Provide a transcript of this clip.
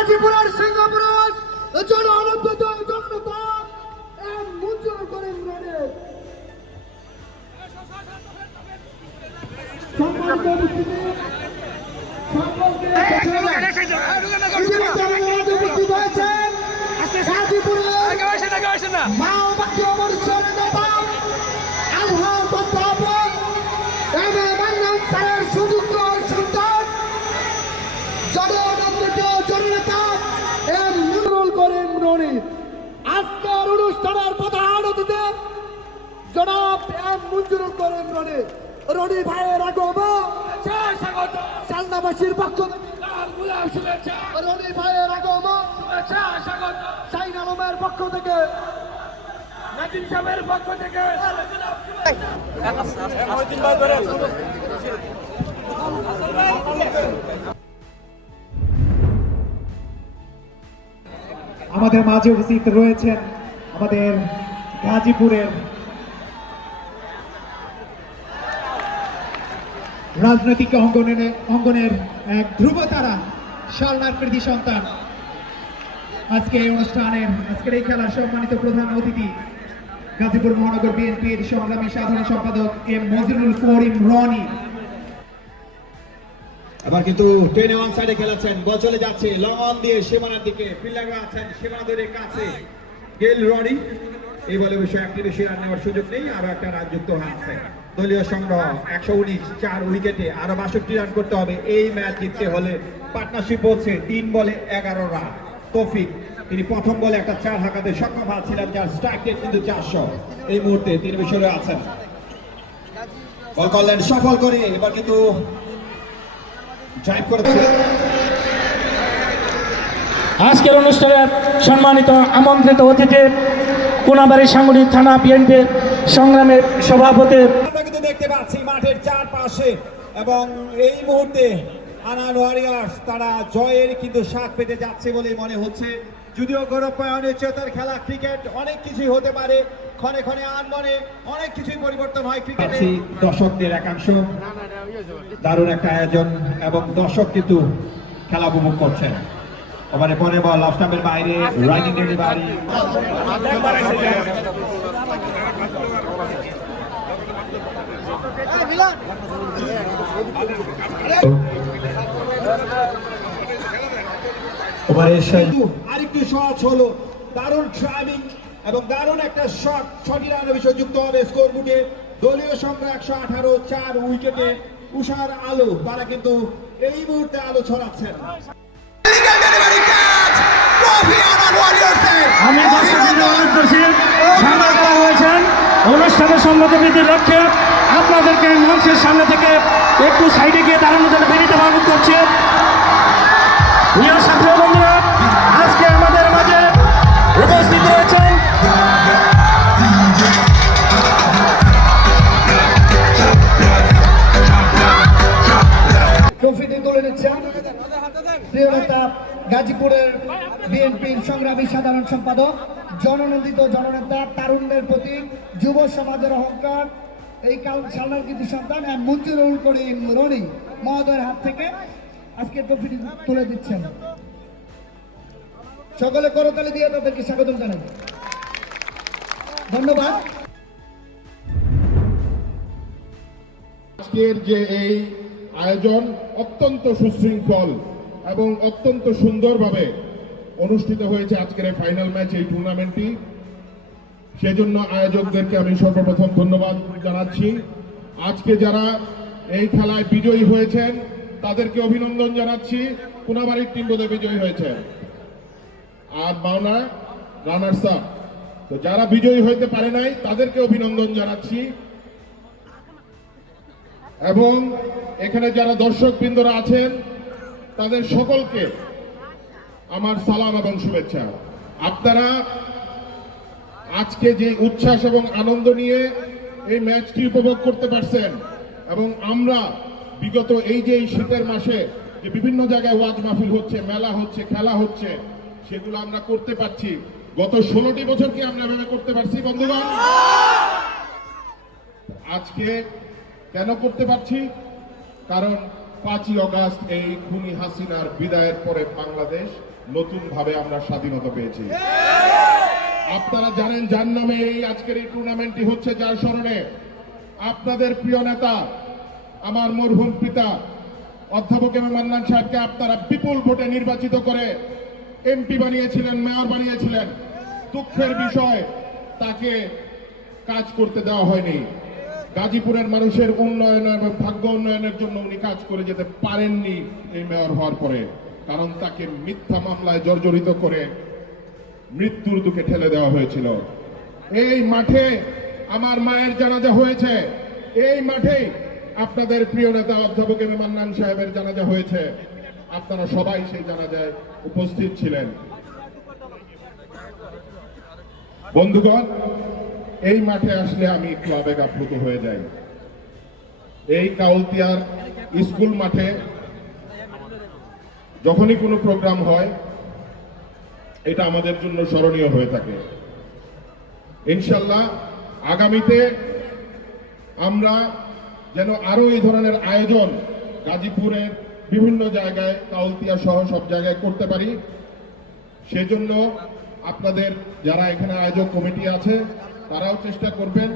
গাজীপুরের সিঙ্গাপুরের জনঅনুদ্যত জনতা মঞ্জুর করেন রোডে সম্মানিত উপস্থিতি সকলকে উপস্থিত হয়েছেন গাজীপুরের মাওবাদী অমরসর নেতা আলহাজ অধ্যাপক এম এ মান্নান স্যারের সুযোগ্য সন্তান জনঅনুদ্যত জননেতা এম মঞ্জুর করেন রনি। আজকের অনুষ্ঠানের প্রধান অতিথি জনাব এম মঞ্জুর করেন রনি। রনি ভাইয়ের আগমন চালনাবাসীর পক্ষ থেকে রনি ভাইয়ের আগমন শাহিন আলমের পক্ষ থেকে নাজিম সাহেবের পক্ষ থেকে আমাদের মাঝে উপস্থিত রয়েছেন আমাদের গাজীপুরের রাজনৈতিক অঙ্গনের এক ধ্রুবতারা শালনার কৃতি সন্তান। আজকের এই খেলার সম্মানিত প্রধান অতিথি গাজীপুর মহানগর বিএনপির সংগ্রামী সাধারণ সম্পাদক এম মজিরুল করিম রনি। আবার কিন্তু টেনে ওয়ান সাইডে খেলেছেন, বল চলে যাচ্ছে লং অন দিয়ে সীমানার দিকে, ফিল্ডাররা আছেন সীমানা দূরের কাছে। গেল রনি এই বলে বিষয় একটি বেশি রান নেওয়ার সুযোগ নেই, আরো একটা রান যুক্ত হয়েছে। দলীয় সংগ্রহ 119, 4 উইকেটে আরো 62 রান করতে হবে এই ম্যাচ জিততে হলে। পার্টনারশিপ বলছে 3 বলে 11 রান। তৌফিক তিনি প্রথম বলে একটা 4 হাঁকাতে সক্ষম হয়েছিলেন, যার স্ট্রাইক রেট কিন্তু 400। এই মুহূর্তে তিনি বিষয়ে আছেন, বল করলেন সফল করে। এবার কিন্তু আজকের অনুষ্ঠানের সম্মানিত আমন্ত্রিত অতিথি কোনাবাড়ী সাংগঠনিক থানা বিএনপির সংগ্রামের সভাপতি আমরা কিন্তু দেখতে পাচ্ছি মাঠের চারপাশে, এবং এই মুহূর্তে আনান ওয়ারিয়ার্স তারা জয়ের কিন্তু স্বাদ পেতে যাচ্ছে বলে মনে হচ্ছে। যদিও গৌরবায়নের চেতার খেলা ক্রিকেট, অনেক কিছুই হতে পারে, ক্ষণে ক্ষণে আনমনে অনেক কিছুই পরিবর্তন হয় ক্রিকেটে। দর্শকদের একাংশ দারুণ একটা আয়োজন এবং দর্শক কিন্তু খেলা উপভোগ করছেন। ওভারে পরে বল অফ স্টাম্পের বাইরে, রাইটিং ডেলিভারি। আরেকটু শট হলো, দারুণ ড্রাইভিং এবং দারুণ একটা শট, 6টি রানের বিষয় যুক্ত হবে স্কোর বুকে। দলীয় সংখ্যা 118, 4 উইকেটে উষার আলো তারা কিন্তু এই মুহূর্তে আলো ছড়াচ্ছেন। আমি দর্শকদের অনুরোধ করছি, সাংবাদিকরা হয়েছেন অনুষ্ঠানের সম্মতবিধির লক্ষ্যে আপনাদেরকে মঞ্চের সামনে থেকে একটু সাইডে গিয়ে দাঁড়ানোর জন্য বেরিয়ে অনুরোধ করছি। প্রিয় ছাত্র বন্ধুরা, আজকে আমাদের মাঝে উপস্থিত রয়েছেন ট্রফিটি তুলে নিচ্ছেন প্রিয় নেতা গাজীপুরের বিএনপির সংগ্রামী সাধারণ সম্পাদক, জননন্দিত জননেতা, তারুণ্যের প্রতীক, যুব সমাজের অহংকার, এই শালনার কৃতি সন্তান মঞ্জুরুল করিম রনি মহোদয়ের হাত থেকে আজকে ট্রফিটি তুলে দিচ্ছেন। সকলে করতালি দিয়ে তাদেরকে স্বাগত জানাই। ধন্যবাদ। আজকের যে এই আয়োজন অত্যন্ত সুশৃঙ্খল এবং অত্যন্ত সুন্দরভাবে অনুষ্ঠিত হয়েছে আজকের এই ফাইনাল ম্যাচ, এই টুর্নামেন্টটি। সেজন্য আয়োজকদেরকে আমি সর্বপ্রথম ধন্যবাদ জানাচ্ছি। আজকে যারা এই খেলায় বিজয়ী হয়েছেন তাদেরকে অভিনন্দন জানাচ্ছি। কোনাবাড়ির টিম বোধহয় বিজয়ী হয়েছে, আর মাওনা রানার্স আপ। তো যারা বিজয়ী হইতে পারে নাই তাদেরকে অভিনন্দন জানাচ্ছি, এবং এখানে যারা দর্শকবৃন্দরা আছেন তাদের সকলকে আমার সালাম এবং শুভেচ্ছা। আপনারা আজকে যে উচ্ছ্বাস এবং আনন্দ নিয়ে এই ম্যাচটি উপভোগ করতে পারছেন, এবং আমরা বিগত এই যে শীতের মাসে যে বিভিন্ন জায়গায় ওয়াজ মাহফিল হচ্ছে, মেলা হচ্ছে, খেলা হচ্ছে, সেগুলো আমরা করতে পারছি। গত 16টি বছর কি আমরা এভাবে করতে পারছি বন্ধুগণ? আজকে কেন করতে পারছি? কারণ 5ই আগস্ট এই খুনি হাসিনার বিদায়ের পরে বাংলাদেশ নতুনভাবে আমরা স্বাধীনতা পেয়েছি। আপনারা জানেন যার নামে এই আজকের এই টুর্নামেন্টটি হচ্ছে, যার স্মরণে আপনাদের প্রিয় নেতা আমার মরহুম পিতা অধ্যাপক এম এ মান্নান সাহেবকে আপনারা বিপুল ভোটে নির্বাচিত করে এমপি বানিয়েছিলেন, মেয়র বানিয়েছিলেন। দুঃখের বিষয় তাকে কাজ করতে দেওয়া হয়নি। গাজীপুরের মানুষের উন্নয়ন এবং ভাগ্য উন্নয়নের জন্য উনি কাজ করে যেতে পারেননি এই মেয়র হওয়ার পরে, কারণ তাকে মিথ্যা মামলায় জর্জরিত করে মৃত্যুর দিকে ঠেলে দেওয়া হয়েছিল। এই মাঠে আমার মায়ের জানাজা হয়েছে, এই মাঠে আপনাদের প্রিয় নেতা অধ্যাপক এম এ মান্নান সাহেবের জানাজা হয়েছে। আপনারা সবাই সেই জানাজায় উপস্থিত ছিলেন। বন্ধুগণ, এই মাঠে আসলে আমি একটু আবেগ আপ্লুত হয়ে যাই। এই কাউলতিয়ার স্কুল মাঠে যখনই কোনো প্রোগ্রাম হয়, এটা আমাদের জন্য স্মরণীয় হয়ে থাকে। ইনশাল্লাহ আগামীতে আমরা যেন আরো এই ধরনের আয়োজন গাজীপুরের বিভিন্ন জায়গায়, কাউলতিয়া সহ সব জায়গায় করতে পারি। সেজন্য আপনাদের যারা এখানে আয়োজক কমিটি আছে তারাও চেষ্টা করবেন।